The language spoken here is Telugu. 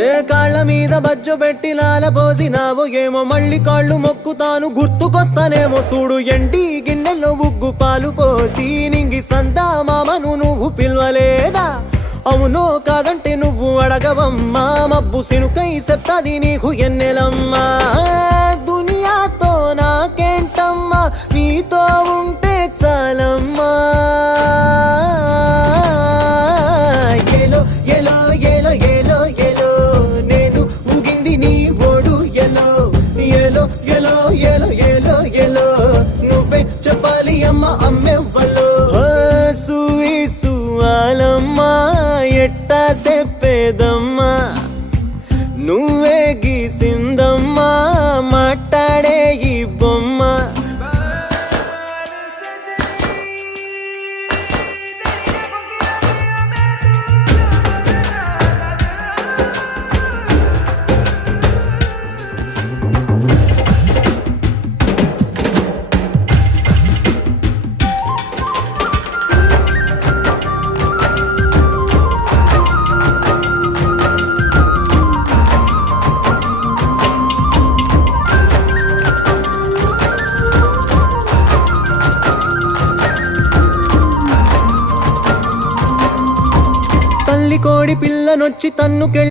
ఏ కాళ్ళ మీద బజ్జు పెట్టి లాలపోసినావో ఏమో మళ్ళీ కాళ్ళు మొక్కుతాను గుర్తుకొస్తానేమో చూడు ఎండి గిన్నెల్లో ఉగ్గు పాలు పోసి నింగి సంతా మామను నువ్వు పిలవలేదా అవునో కాదంటే నువ్వు అడగవమ్మా మబ్బు సినుకై చెప్తాది నీకు ఎన్నెలమ్మా దునియాతో నాకేంటమ్మా నీతో ఉంటే చాలమ్మా ఎలో ఎలో ఎలో ఎలో ఎలో నేను ఊగింది నీ ఓడు ఎలో ఎలో ఎలో ఎలో ఎలో ఎలో నువ్వే చెప్పాలి అమ్మ అమ్మెవ్వలో సూసు ఆలమ్మా ఎట్టా చెప్పేదమ్మా నువ్వే గీసిందమ్మా మాట్లాడే ఈ బొమ్మ తల్లి కోడి పిల్లనొచ్చి తన్నుకెళ్ళి